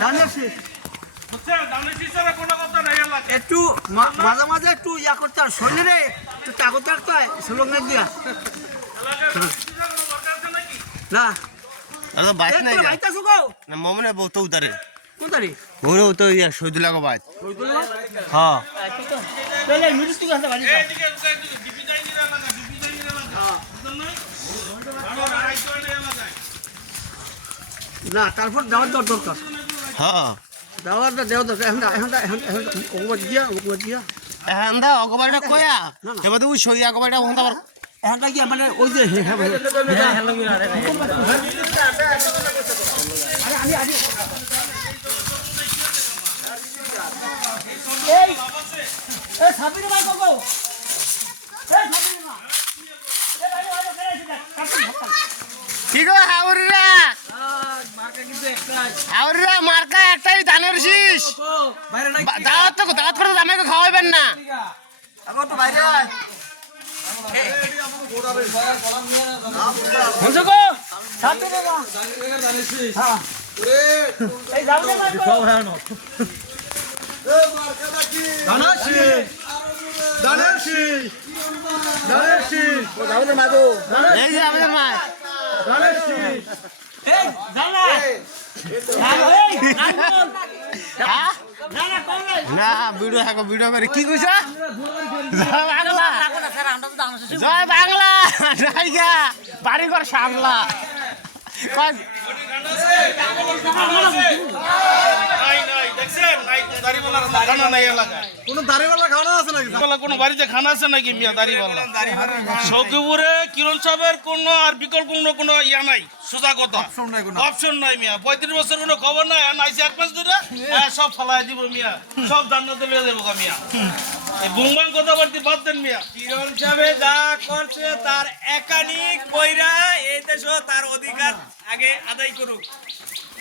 ধানের শীষ বুঝছেন ধানের শীষের কোনো কথা নাই এলাকা একটু মাঝে মাঝে একটু ইয়া করতে হয় শরীরে একটু তাগত রাখতে হয় স্লোগান দিয়া না আরে বাইক নাই বাইকটা শুকাও না মমনে বলতো উতারে কোনটারি মমনে তো ইয়া শহীদুল্লাহ কো বাইক হ্যাঁ চলে মিনিট তুই কাছে বাড়ি এইদিকে ডিপি যাইনি এলাকা হ্যাঁ বুঝছেন না আমরা আইতো এলাকা না তারপর দাওয়াত দেওয়ার দরকার হ্যাঁ দাওয়াতটা দেওয়া দরকার এখন ওগুলো দিয়া এহান্দা অগবাইটা কয়া এবারে ওই সই অগবাইটা হন্দা পার এখানটা কি মানে ওই যে কি গো হাউরিরা হাউরিরা মার্কা একটাই ধানের শীষ দাওয়াত করে আমাকে খাওয়াইবেন না এই যে আমাদের মা না ভিডিও করে কি কইছ জয় বাংলা নাইগা বাড়ি ঘর সামলা নাই নাই দেখছেন নাই কোন দাড়িওয়ালার খানা নাই এলাকা কোনো দাড়িওয়ালা খাওয়া আছে নাকি কোনো বাড়িতে খানা আছে নাকি মিয়া দাড়িওয়ালা সৌকিপুরে কিরণ সাহেবের কোনো আর বিকল্প কোনো ইয়া নাই সোজা কথা অপশন নাই মিয়া 35 বছর কোনো খবর নাই আর নাইছে এক মাস ধরে সব ফলাই দিব মিয়া সব জান্নাতে লিয়ে দেব মিয়া এই বুংবাং কথা বলতে বাদ দেন মিয়া কিরণ সাহেব যা করছে তার একাধিক কইরা এই দেশ তার অধিকার আগে আদায় করুক।